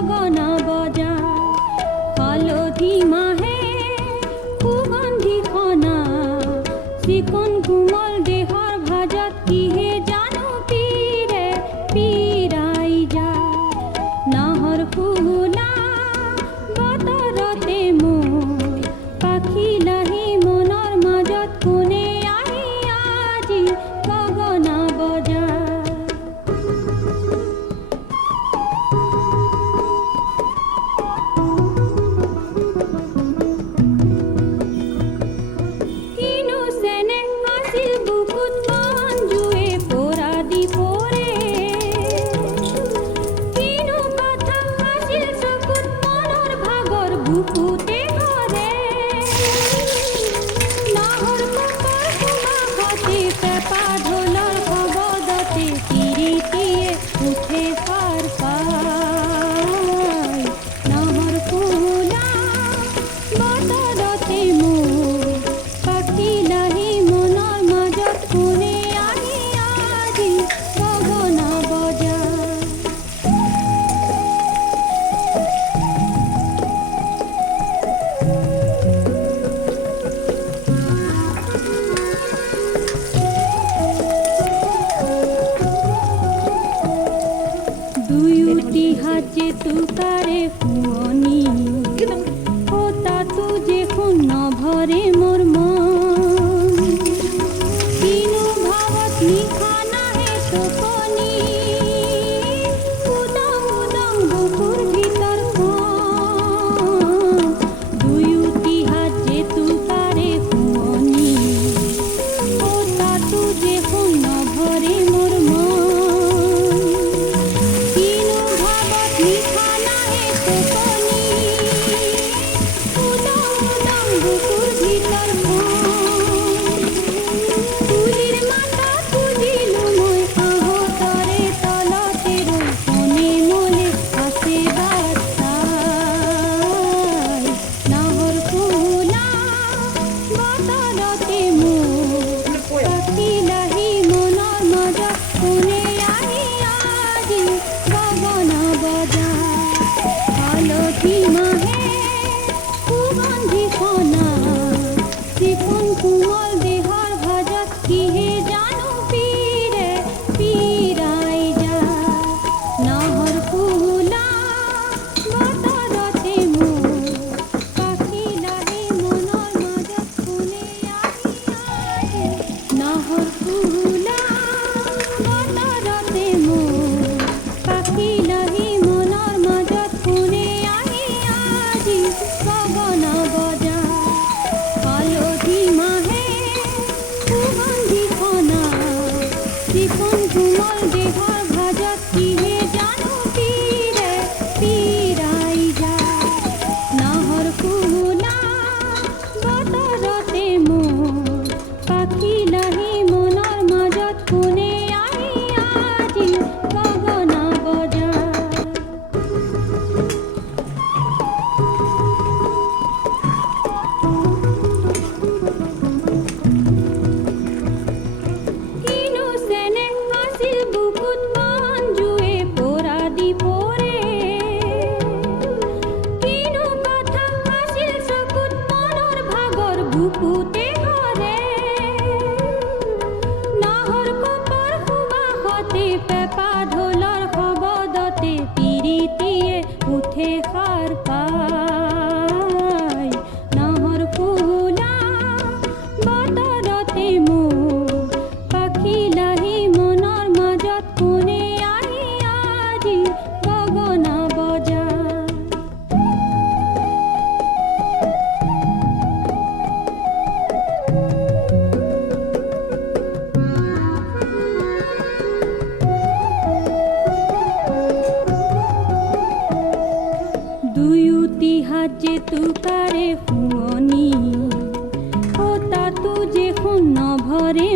গগনা বজা হালধি মাহে সুগন্ধি সনা চিকন কোমল দেহৰ ভাজত কিহে জানো পীৰে পীৰাই যা নাহৰ ফুলা বতৰতে মোৰ পাখি লাহি মনৰ মাজত কোনে আহি আজি গগনা বজা বুকুতে ঘৰে নাহৰ কপাৰ সুবাসতে পেপা ঢোলৰ শব্দতে তিৰিতিয়ে উঠে সাৰ পায় নাহৰ ফুলা বতৰতে মোৰ পাখি লাহি মনৰ মাজত কোনে আহি আজি গগনা বজা দুয়োটি হাত যে তোকাৰে শুৱনি তাতো যে সোণ নভৰে মোৰ মন কিনো ভাৱত নিশা নাহে টোপনি উদং উদং বুকুৰ ভিতৰখন দুয়োটি হাত যে তোকাৰে শুৱনি তাতো যে সোণ নভৰে মোৰ মন নিশা নাহে টোপনি উদং উদং বুকুৰ ভিতৰখন তুলিৰ মাতত বুজিলো মই আহঁতৰে তলতে ৰৈ কোনে মোলে আছে বাৰ্তাই নাহৰ ফুলা বতৰতে মোৰ পাখি লাহি মনৰ মাজত কোনে আহি আজি গগনা বজা হালধি মাহে সুগন্ধি সনা চিকন কোমল দেহৰ ভাজত কিহে জানো পীৰে পীৰাই যা নাহৰ ফুলা বতৰতে মোৰ পাখি লাহি মনৰ মাজত কোনে আহি আজি নাহৰ ফুলা বতৰতে মোৰ পাখি লাহি মনৰ মাজত কোনে আহি আজি গগনা বজা হালধি মাহে সুগন্ধি সনা চিকন কোমল দেহৰ ভাজত কিহে জানো পীৰে পীৰাই যা নাহৰ ফুলা বতৰতে মোৰ পাখি লাহি মনৰ মাজত কোনে আহি আজি গগনা বজা কিনো চেনেহ আছিল বুকুত মঞ্জুৱে পৰা দি পৰে কিনো কথা আছিল চকুত মনৰ ভাগৰ বুকুতে ঘৰে নাহৰ কপাৰ সুবাসতে পেপা ঢোলৰ শব্দতে তিৰিতিয়ে উঠে সাৰ পায় নাহৰ ফুলা বতৰতে মোৰ পাখি লাহি মনৰ মাজত কোনে আহি আজি গগনা বজা দুয়োটি হাত যে তোকাৰে শুৱনি তাতো যে সোণ নভৰে